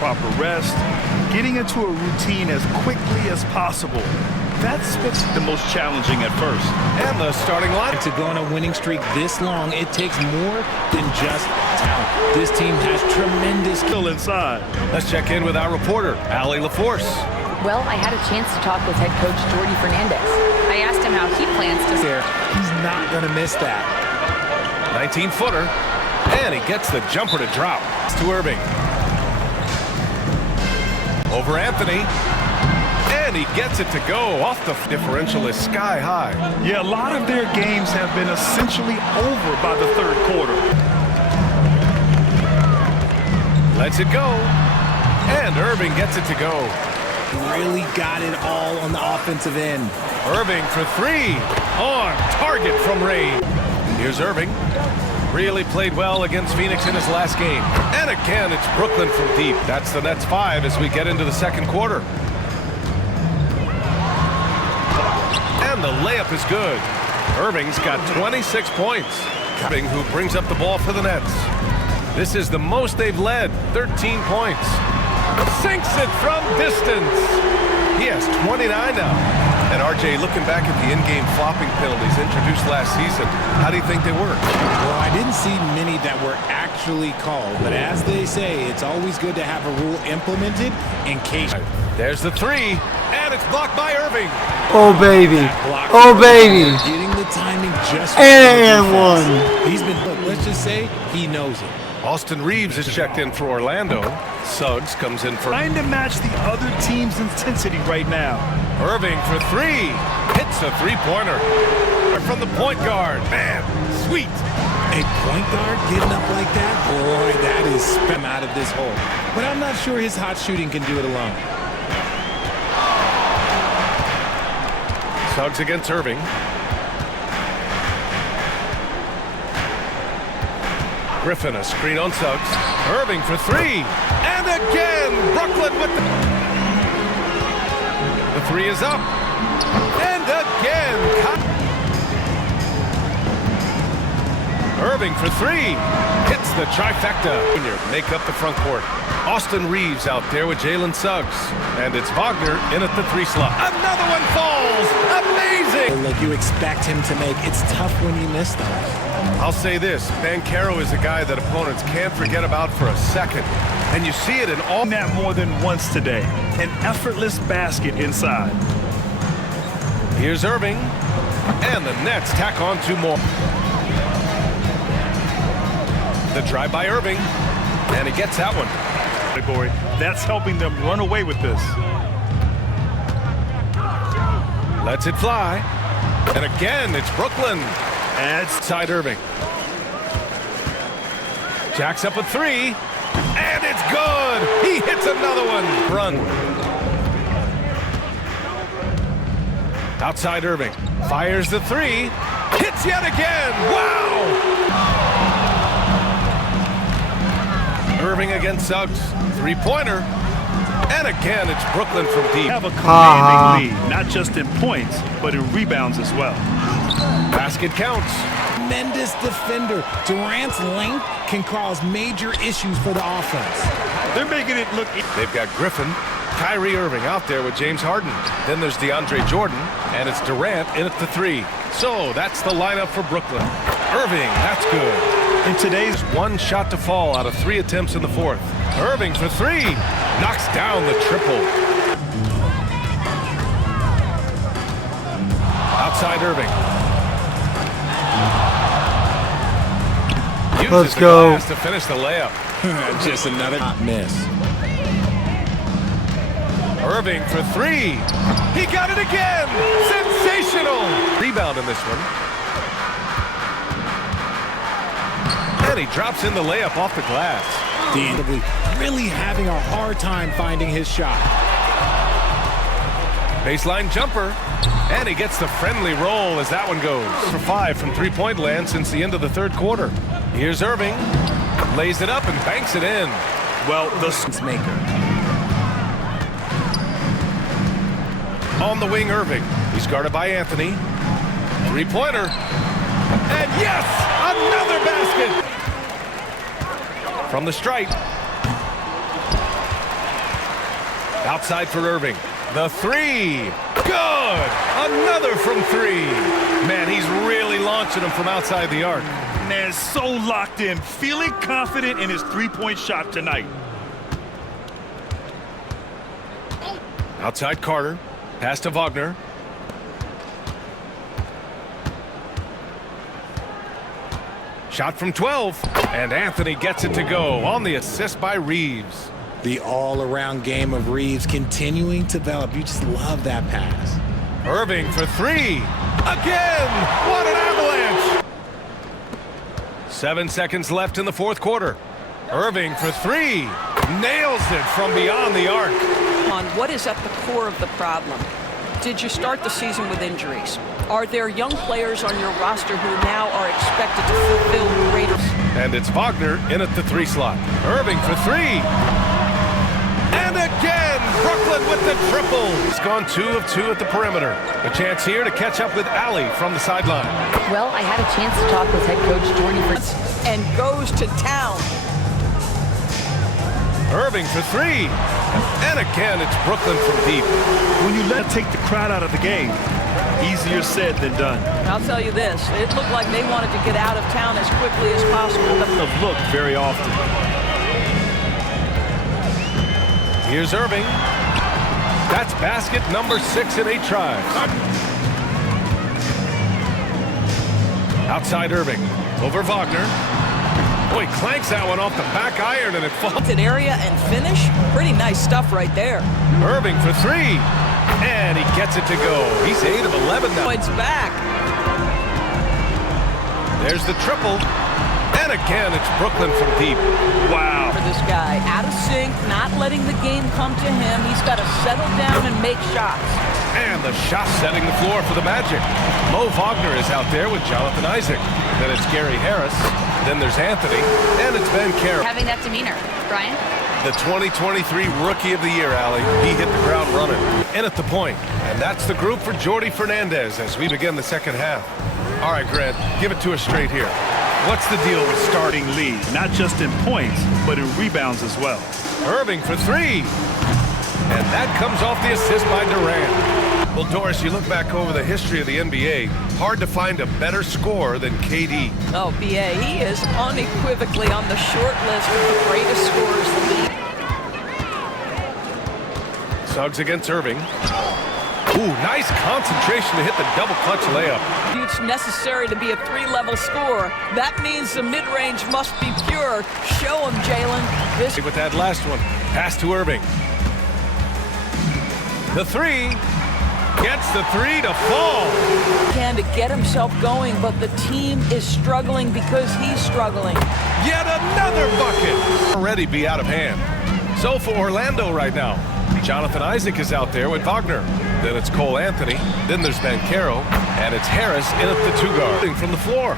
proper rest, getting into a routine as quickly as possible. That's what's the most challenging at first. And the starting line. To go on a winning streak this long, it takes more than just talent. This team has tremendous skill inside. Let's check in with our reporter, Allie LaForce. Well, I had a chance to talk with head coach Jordy Fernandez. I asked him how he plans to... He's not going to miss that. 19-footer, and he gets the jumper to drop. It's to Irving. Over Anthony, and he gets it to go. Off the differential is sky high. Yeah, a lot of their games have been essentially over by the third quarter. Lets it go, and Irving gets it to go. Really got it all on the offensive end. Irving for three, on target from Ray. Here's Irving. Really played well against Phoenix in his last game. And again, it's Brooklyn from deep. That's the Nets 5 as we get into the second quarter. And the layup is good. Irving's got 26 points. Irving, who brings up the ball for the Nets. This is the most they've led, 13 points. Sinks it from distance. He has 29 now. And RJ, looking back at the in-game flopping penalties introduced last season, how do you think they work? Well, I didn't see many that were actually called, but as they say, it's always good to have a rule implemented in case. There's the three, and it's blocked by Irving. Oh baby, oh baby. Getting the timing just and one. He's been, let's just say, he knows it. Austin Reeves is checked in for Orlando. Suggs comes in for... Trying to match the other team's intensity right now. Irving for three. Hits a three-pointer. From the point guard. Man, sweet. A point guard getting up like that? Boy, that is spam out of this hole. But I'm not sure his hot shooting can do it alone. Suggs against Irving. Griffin, a screen on Suggs. Irving for three. And again, Brooklyn with the three is up. And again. Irving for three. Hits the trifecta. Make up the front court. Austin Reeves out there with Jalen Suggs. And it's Wagner in at the three slot. Another one falls. Amazing. Look, you expect him to make. It's tough when you miss those. I'll say this, Banchero is a guy that opponents can't forget about for a second. And you see it in all... That more than once today. An effortless basket inside. Here's Irving. And the Nets tack on two more. The drive by Irving. And he gets that one. That's helping them run away with this. Lets it fly. And again, it's Brooklyn. Adds side Irving. Jacks up a three. And it's good. He hits another one. Run. Outside Irving. Fires the three. Hits yet again. Wow. Irving against Suggs. Three-pointer. And again, it's Brooklyn from deep. Have a commanding lead, not just in points, but in rebounds as well. Basket counts. Tremendous defender. Durant's length can cause major issues for the offense. They're making it look... They've got Griffin, Kyrie Irving out there with James Harden. Then there's DeAndre Jordan, and it's Durant in at the three. So that's the lineup for Brooklyn. Irving, that's good. In today's one shot to fall out of three attempts in the fourth. Irving for three. Knocks down the triple. Outside Irving. Let's go. To finish the layup. Just another miss. Irving for three. He got it again. Sensational. Rebound in this one. And he drops in the layup off the glass. D'Angelo really having a hard time finding his shot. Baseline jumper. And he gets the friendly roll as that one goes. For five from three-point land since the end of the third quarter. Here's Irving. Lays it up and banks it in. Well, the maker. On the wing, Irving. He's guarded by Anthony. Three-pointer. And yes, another basket. From the stripe. Outside for Irving. The three. Good. Another from three. Man, he's really launching them from outside the arc. Man, so locked in, feeling confident in his three-point shot tonight. Outside Carter. Pass to Wagner. Shot from 12. And Anthony gets it to go on the assist by Reeves. The all-around game of Reeves continuing to develop. You just love that pass. Irving for three. Again! What an avalanche! 7 seconds left in the fourth quarter. Irving for three. Nails it from beyond the arc. On what is at the core of the problem? Did you start the season with injuries? Are there young players on your roster who now are expected to fulfill greater? And it's Wagner in at the three slot. Irving for three. And again, Brooklyn with the triple. He's gone 2 of 2 at the perimeter. A chance here to catch up with Allie from the sideline. Well, I had a chance to talk with head coach Jordy And goes to town. Irving for three. And again, it's Brooklyn from deep. When you let take the crowd out of the game, easier said than done. I'll tell you this, it looked like they wanted to get out of town as quickly as possible. Of look very often. Here's Irving. That's basket number 6 in 8 tries. Outside Irving. Over Wagner. Boy, clanks that one off the back iron and it falls. An area and finish. Pretty nice stuff right there. Irving for three. And he gets it to go. He's 8 of 11 now. Points back. There's the triple. And again, it's Brooklyn from deep. Wow. For this guy, out of sync, not letting the game come to him. He's got to settle down and make shots. And the shot setting the floor for the Magic. Mo Wagner is out there with Jonathan Isaac. Then it's Gary Harris. Then there's Anthony. And it's Ben Carey. having that demeanor. Brian? The 2023 Rookie of the Year, Allie. He hit the ground running. In at the point. And that's the group for Jordy Fernandez as we begin the second half. All right, Grant, give it to us straight here. What's the deal with starting lead? Not just in points, but in rebounds as well. Irving for three. And that comes off the assist by Durant. Well, Doris, you look back over the history of the NBA, hard to find a better scorer than KD. Oh, B.A., he is unequivocally on the short list of the greatest scorers in the league. Suggs against Irving. Ooh, nice concentration to hit the double clutch layup. It's necessary to be a three-level scorer. That means the mid-range must be pure. Show him, Jalen. This With that last one, pass to Irving. The three. Gets the three to fall. can to get himself going, but the team is struggling because he's struggling. Yet another bucket. Already be out of hand. So for Orlando right now, Jonathan Isaac is out there with Wagner. Then it's Cole Anthony. Then there's Ben Caro. And it's Harris in at the 2-guard. From the floor.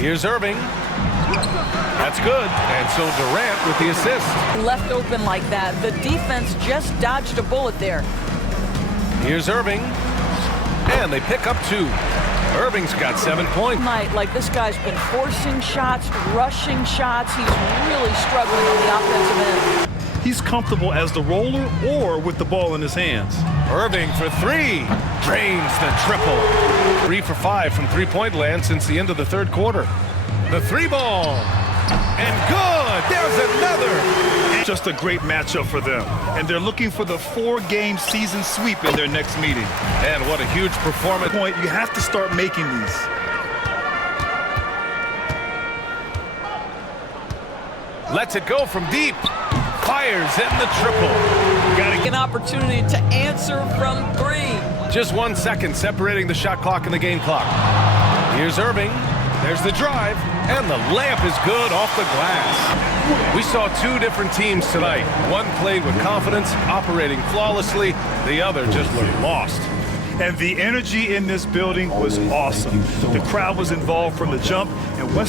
Here's Irving. That's good. And so Durant with the assist. Left open like that. The defense just dodged a bullet there. Here's Irving. And they pick up 2. Irving's got 7 points. Like this guy's been forcing shots, rushing shots. He's really struggling on the offensive end. He's comfortable as the roller or with the ball in his hands. Irving for 3. Drains the triple. 3 for 5 from three-point land since the end of the third quarter. The 3-ball. And good. There's another. Just a great matchup for them. And they're looking for the 4-game season sweep in their next meeting. And what a huge performance. You have to start making these. Lets it go from deep. Fires in the triple. An opportunity to answer from 3. Just 1 second separating the shot clock and the game clock. Here's Irving. There's the drive. And the layup is good off the glass. We saw 2 different teams tonight. One played with confidence, operating flawlessly. The other just looked lost. And the energy in this building was awesome. The crowd was involved from the jump, and West